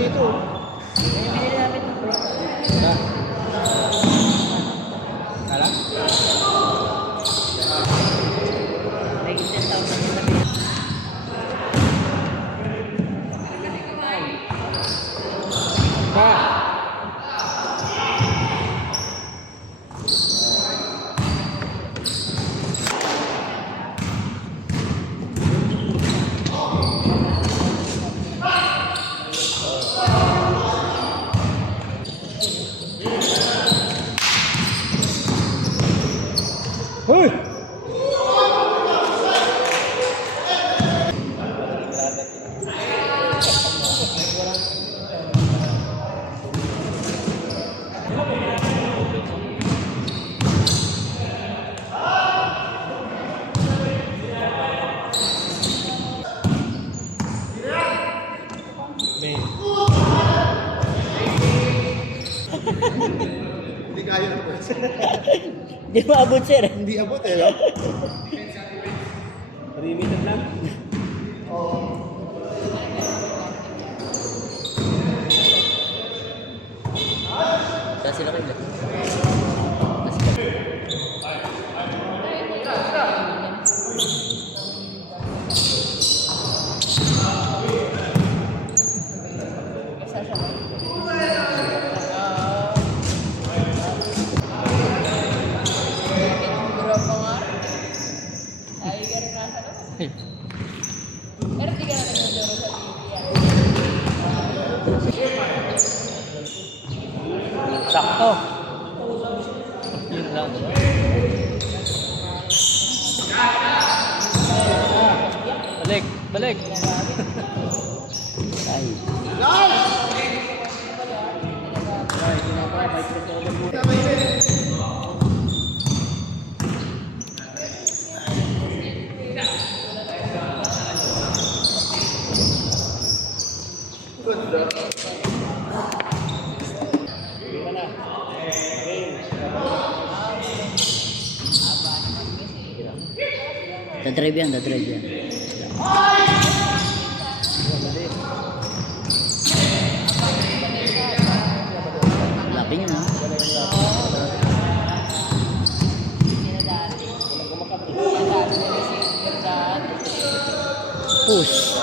Ito. Binili namin ng bro. Wala. Kala? May 10,000 yung nabili. Pa! Hoy! Hindi kaya na po. Di ba abot sir? Hindi abot eh, no? Limited lang. Saan sila kayo? Pero di ka na nagdodoro sa TV. Sakto. Yun lang. Balik, balik. Ay. Dadrive yan, dadrive yan. Lapin yun ha. Push.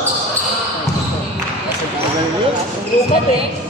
Lumat eh.